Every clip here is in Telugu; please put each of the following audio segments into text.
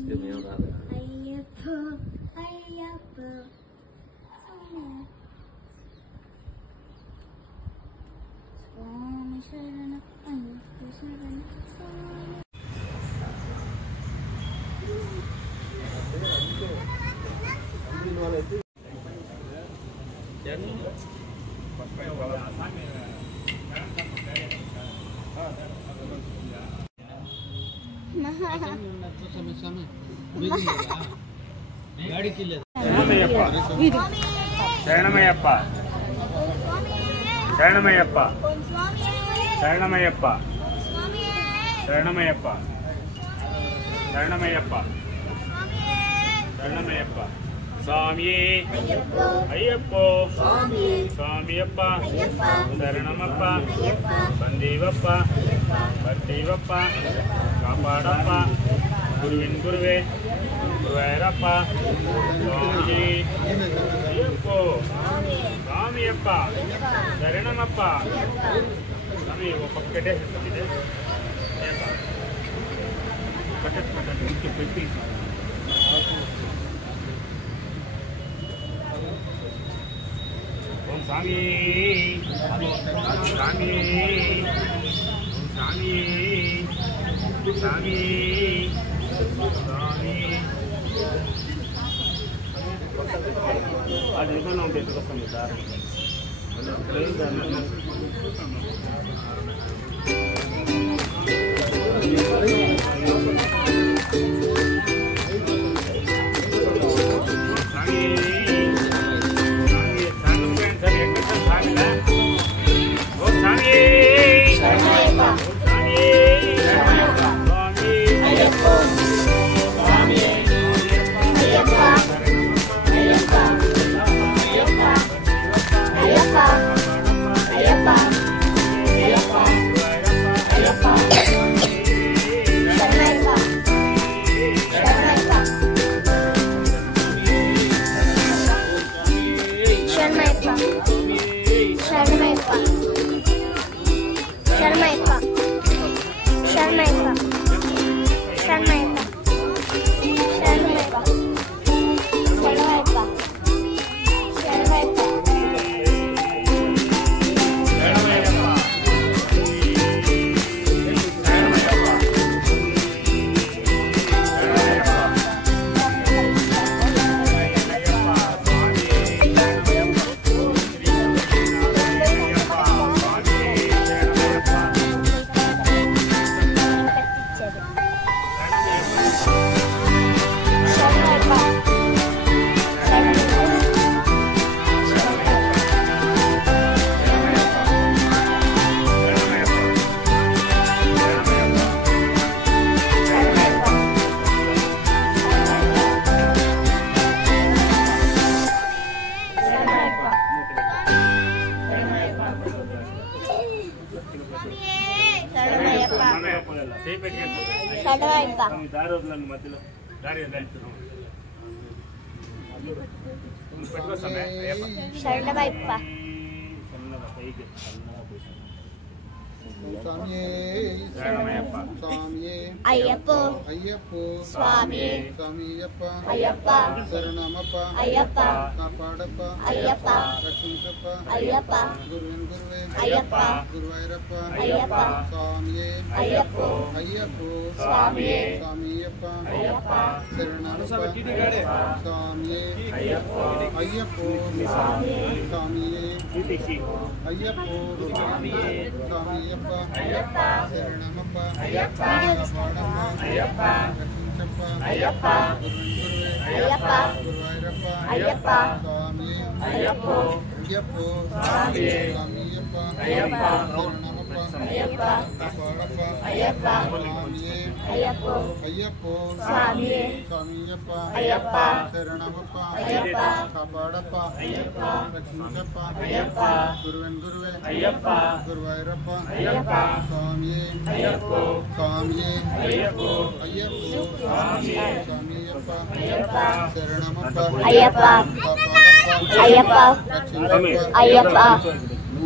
పిలిస్తే మేము రాదు. శరణమయ్యప్ప శరణమయ్యప్ప శరణమయ్యప్ప శరణమయ్యప్ప శరణమయ్యప్ప శరణమయ్యప్ప స్వామియే అయ్యప్పో స్వామియప్ప శరణమప్ప బందీవప్ప భర్తీవప్ప కాపాడప్ప గురువిన్ గురువే గురువైరప్ప స్వామి అయ్యప్పో స్వామియప్ప శరణమప్ప స్వామి ఒక పక్కటే పెట్టి ఓం స్వామి స్వామి స్వామి స్వామి స్వామి అది ఏదైనా ఉంటే ఎదుకొస్తాం సార్ మధ్యలో దారి శరణమయ్యప్ప అయ్యప్పో అయ్యప్పో స్వామి స్వామియప్ప అయ్యప్ప శరణమప్ప అయ్యప్ప కాపాడప్ప అయ్యప్ప రక్షించప్ప అయ్యప్ప గురువిన్ గురువే అయ్యప్ప గురువైరప్ప అయ్యప్ప స్వామియే అయ్యప్పో అయ్యప్పో స్వామియే స్వామియప్ప అయ్యప్ప శరణమప్ప స్వామియే అయ్యప్పో అయ్యప్పో స్వామియే అయ్యప్పో స్వామియప్ప అయ్యప్ప శరణమప్ప అయ్యప్ప కాపాడప్ప అయ్యప్ప రక్షించప్ప అయ్యప్ప గురువిన్ అయ్యప్ప గురువైరప్ప అయ్యప్ప స్వామి అయ్యప్పో అయ్యప్పో స్వామియే స్వామియప్ప అయ్యప్ప శరణమప్ప అయ్యప్ప కాపాడప్ప అయ్యప్ప స్వామియే అయ్యప్పో అయ్యప్పో స్వామియే స్వామియప్ప అయ్యప్ప శరణమప్ప అయ్యప్ప కాపాడప్ప అయ్యప్ప రక్షించప్ప అయ్యప్ప గురువిన్ గురువే అయ్యప్ప గురువైరప్ప అయ్యప్ప స్వామియే అయ్యప్పో స్వామియే అయ్యప్పో అయ్యప్పో స్వామియే స్వామియప్ప అయ్యప్ప శరణమప్ప అయ్యప్ప కాపాడప్ప అయ్యప్ప రక్షించప్ప అయ్యప్ప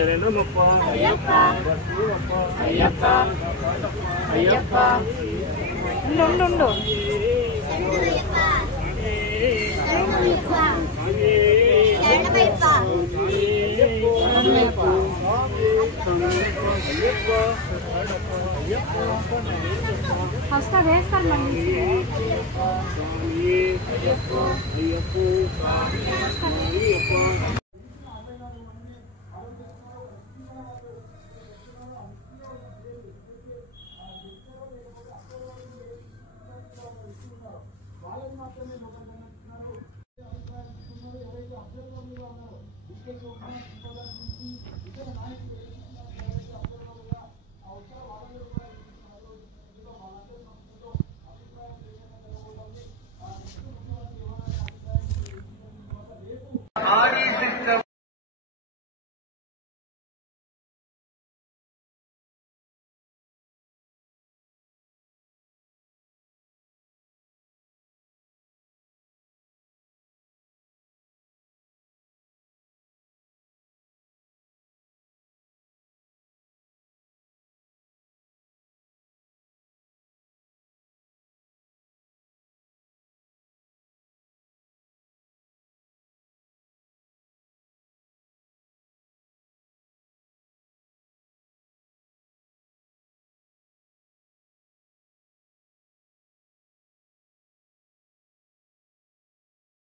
శరణమప్ప అయ్యప్ప బసవప్ప అయ్యప్ప అయ్యప్ప ఉండు శరణమయ్యప్ప శరణమయ్యప్ప శరణమయ్యప్ప శరణమయ్యప్ప ఫస్ట్ వేస్తారు మళ్ళీ అయ్యప్ప